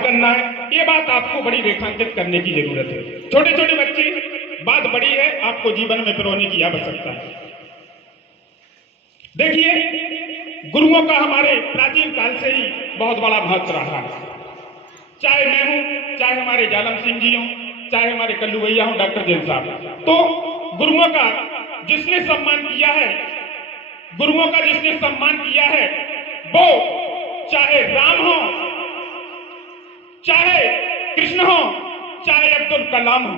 काम करना है, ये बात आपको बड़ी रेखांकित करने की जरूरत है। छोटे छोटे बच्चे, बात बड़ी है, आपको जीवन में पिरोने की आवश्यकता है। देखिए, गुरुओं का हमारे प्राचीन काल से ही बहुत बड़ा महत्व रहा है। चाहे मैं हूं, चाहे हमारे जालम सिंह जी हों, चाहे हमारे कल्लू भैया हों, डॉक्टर जैन साहब, तो गुरुओं का जिसने सम्मान किया है, गुरुओं का जिसने सम्मान किया है, वो चाहे राम हो, चाहे कृष्ण हो, चाहे अब्दुल कलाम हो।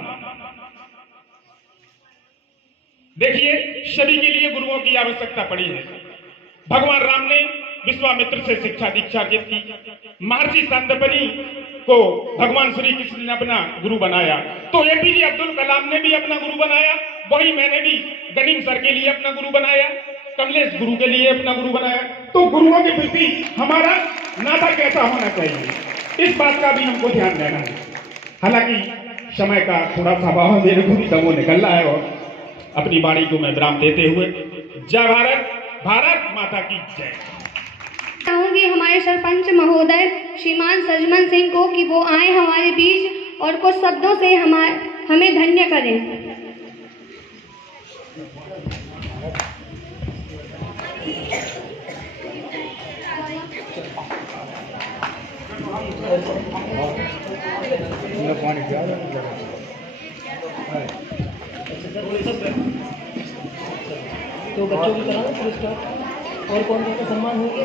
देखिए, सभी के लिए गुरुओं की आवश्यकता पड़ी है। भगवान राम ने विश्वामित्र से शिक्षा दीक्षा अर्जित की, महर्षि सांदीपनि को भगवान श्री कृष्ण ने अपना गुरु बनाया, तो एपीजे अब्दुल कलाम ने भी अपना गुरु बनाया, वही मैंने भी गनीम सर के लिए अपना गुरु बनाया, कमलेश गुरु के लिए अपना गुरु बनाया। तो गुरुओं के प्रति हमारा नाता कैसा होना चाहिए, इस बात का भी हमको ध्यान देना है। हालांकि समय का थोड़ा सा अभाव मेरे को भी दमो निकल रहा है, और अपनी वाणी को मैं विराम देते हुए जय भारत, भारत माता की जय चाहूंगी हमारे सरपंच महोदय श्रीमान सजमन सिंह को कि वो आए हमारे बीच और कुछ शब्दों से हमें धन्य करें। तो बच्चों की तरह पुरस्कार और कौन कौन सा सम्मान होंगे।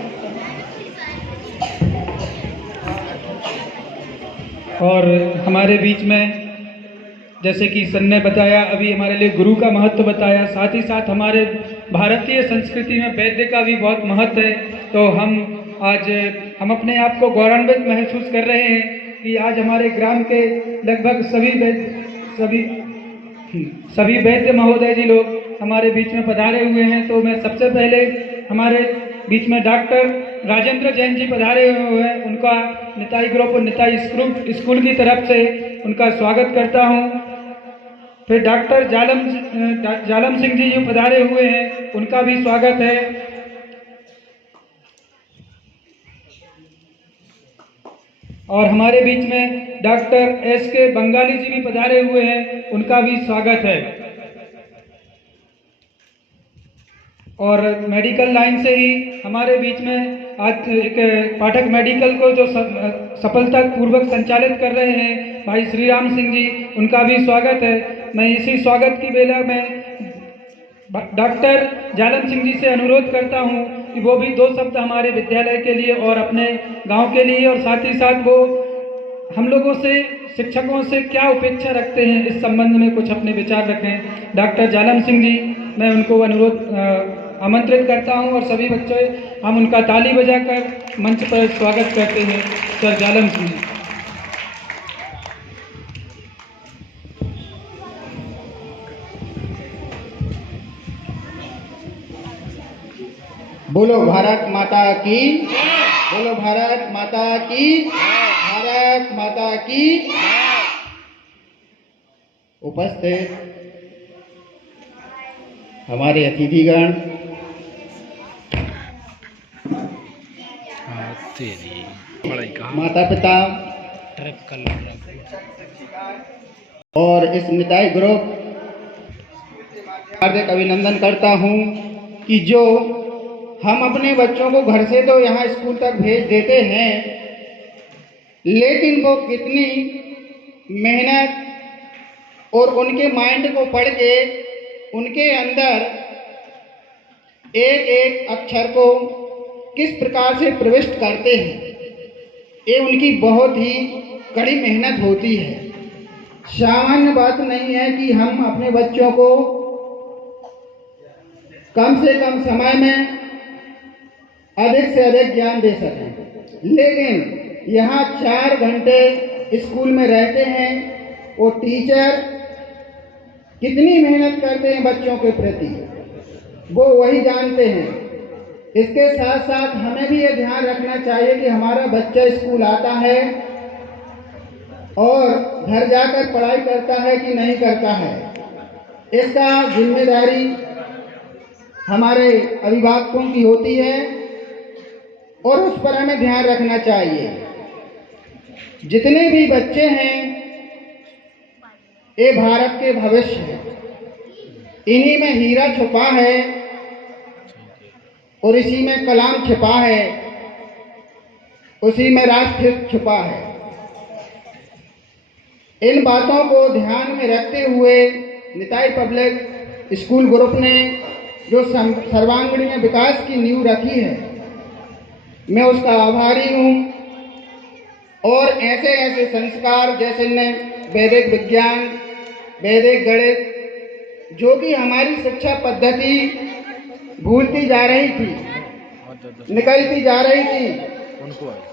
और हमारे बीच में जैसे कि सर ने बताया, अभी हमारे लिए गुरु का महत्व बताया, साथ ही साथ हमारे भारतीय संस्कृति में वैद्य का भी बहुत महत्व है। तो हम अपने आप को गौरवान्वित महसूस कर रहे हैं कि आज हमारे ग्राम के लगभग सभी वैद्य महोदय जी लोग हमारे बीच में पधारे हुए हैं। तो मैं सबसे पहले हमारे बीच में डॉक्टर राजेंद्र जैन जी पधारे हुए हैं, उनका निताई ग्रुप और निताई स्कूल की तरफ से उनका स्वागत करता हूं। फिर डॉक्टर जालम सिंह जी जो पधारे हुए हैं, उनका भी स्वागत है। और हमारे बीच में डॉक्टर एसके बंगाली जी भी पधारे हुए हैं, उनका भी स्वागत है। और मेडिकल लाइन से ही हमारे बीच में आज एक पाठक मेडिकल को जो सफलतापूर्वक संचालित कर रहे हैं भाई श्री राम सिंह जी, उनका भी स्वागत है। मैं इसी स्वागत की बेला में डॉक्टर जालम सिंह जी से अनुरोध करता हूं कि वो भी 2 शब्द हमारे विद्यालय के लिए और अपने गांव के लिए, और साथ ही साथ वो हम लोगों से, शिक्षकों से क्या अपेक्षा रखते हैं, इस संबंध में कुछ अपने विचार रखें। डॉक्टर जालम सिंह जी, मैं उनको आमंत्रित करता हूं, और सभी बच्चे हम उनका ताली बजाकर मंच पर स्वागत करते हैं। सर जालम सिंह। बोलो भारत माता की, बोलो भारत माता की, भारत माता की। उपस्थित हमारे अतिथिगण, माता पिता और इस निताई ग्रुप हार्दिक अभिनंदन करता हूं कि जो हम अपने बच्चों को घर से तो यहाँ स्कूल तक भेज देते हैं, लेकिन वो कितनी मेहनत और उनके माइंड को पढ़ के उनके अंदर एक एक अक्षर को किस प्रकार से प्रविष्ट करते हैं, ये उनकी बहुत ही कड़ी मेहनत होती है। सामान्य बात नहीं है कि हम अपने बच्चों को कम से कम समय में अधिक से अधिक ज्ञान दे सकें, लेकिन यहाँ 4 घंटे स्कूल में रहते हैं और टीचर कितनी मेहनत करते हैं बच्चों के प्रति, वो वही जानते हैं। इसके साथ साथ हमें भी ये ध्यान रखना चाहिए कि हमारा बच्चा स्कूल आता है और घर जाकर पढ़ाई करता है कि नहीं करता है, इसका जिम्मेदारी हमारे अभिभावकों की होती है और उस पर हमें ध्यान रखना चाहिए। जितने भी बच्चे हैं ये भारत के भविष्य हैं। इन्हीं में हीरा छुपा है और इसी में कलाम छिपा है, उसी में राष्ट्र छुपा है। इन बातों को ध्यान में रखते हुए निताई पब्लिक स्कूल ग्रुप ने जो सर्वांगीण विकास की नींव रखी है, मैं उसका आभारी हूँ। और ऐसे ऐसे संस्कार जैसे ने वैदिक विज्ञान, वैदिक गणित, जो कि हमारी शिक्षा पद्धति भूलती जा रही थी, निकलती जा रही थी,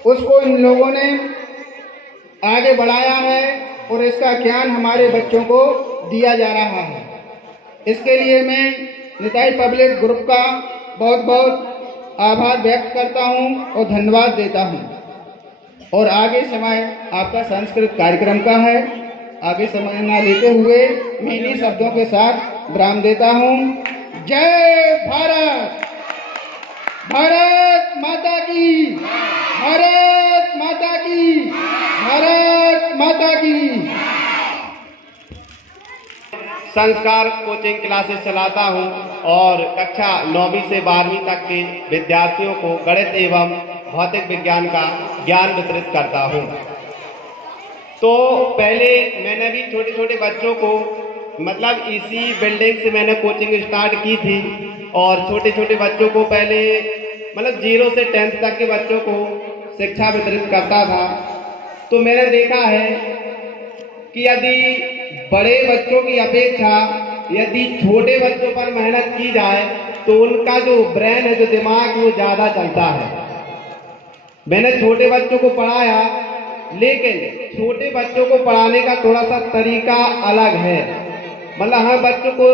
उसको इन लोगों ने आगे बढ़ाया है और इसका ज्ञान हमारे बच्चों को दिया जा रहा है। इसके लिए मैं निताई पब्लिक ग्रुप का बहुत बहुत आभार व्यक्त करता हूं और धन्यवाद देता हूं। और आगे समय आपका सांस्कृतिक कार्यक्रम का है, आगे समय ना लेते हुए मैं इन्हीं शब्दों के साथ विराम देता हूं। जय भारत, भारत माता की, भारत माता की, भारत माता की। संस्कार कोचिंग क्लासेस चलाता हूं और कक्षा 9वीं से 12वीं तक के विद्यार्थियों को गणित एवं भौतिक विज्ञान का ज्ञान वितरित करता हूं। तो पहले मैंने भी छोटे छोटे बच्चों को मतलब इसी बिल्डिंग से मैंने कोचिंग स्टार्ट की थी और छोटे छोटे बच्चों को पहले मतलब 0 से 10th तक के बच्चों को शिक्षा वितरित करता था। तो मैंने देखा है कि यदि बड़े बच्चों की अपेक्षा यदि छोटे बच्चों पर मेहनत की जाए तो उनका जो ब्रेन है, जो दिमाग, वो ज़्यादा चलता है। मैंने छोटे बच्चों को पढ़ाया, लेकिन छोटे बच्चों को पढ़ाने का थोड़ा सा तरीका अलग है। मतलब हमें बच्चों को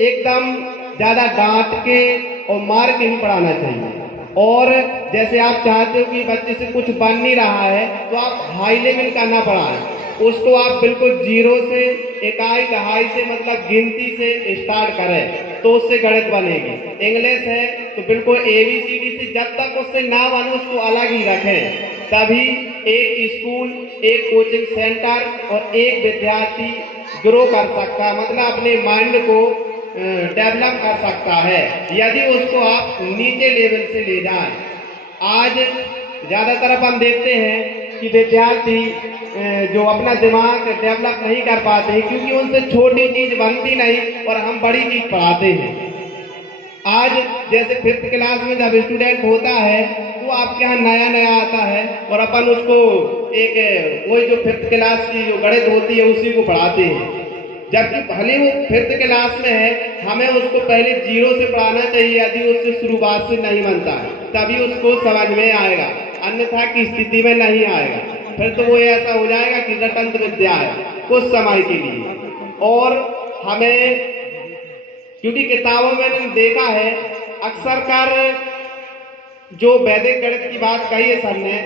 एकदम ज़्यादा डांट के और मार के नहीं पढ़ाना चाहिए। और जैसे आप चाहते हो कि बच्चे से कुछ बन नहीं रहा है तो आप हाई लेवल का ना पढ़ाएं, उसको आप बिल्कुल 0 से इकाई दहाई से मतलब गिनती से स्टार्ट करें तो उससे गणित बनेगी। इंग्लिश है तो बिल्कुल ABCD से जब तक उससे ना बने उसको अलग ही रखें, तभी एक स्कूल, एक कोचिंग सेंटर और एक विद्यार्थी ग्रो कर सकता, मतलब अपने माइंड को डेवलप कर सकता है, यदि उसको आप नीचे लेवल से ले जाएं। आज ज़्यादातर हम देखते हैं कि विद्यार्थी जो अपना दिमाग डेवलप नहीं कर पाते हैं क्योंकि उनसे छोटी चीज़ बनती नहीं और हम बड़ी चीज़ पढ़ाते हैं। आज जैसे 5th क्लास में जब स्टूडेंट होता है तो आपके यहाँ नया नया आता है और अपन उसको एक वही जो 5th क्लास की जो गणित होती है उसी को पढ़ाते हैं, जबकि भले वो 5th क्लास में है, हमें उसको पहले 0 से पढ़ाना चाहिए। यदि उससे शुरुआत से नहीं बनता है तभी उसको समझ में आएगा, अन्यथा की स्थिति में नहीं आएगा। फिर तो वो ऐसा हो जाएगा कि रटंत विद्या है कुछ समय के लिए। और हमें क्योंकि किताबों में मैंने देखा है अक्सर कर जो वैदिक गणित की बात कही है सर ने,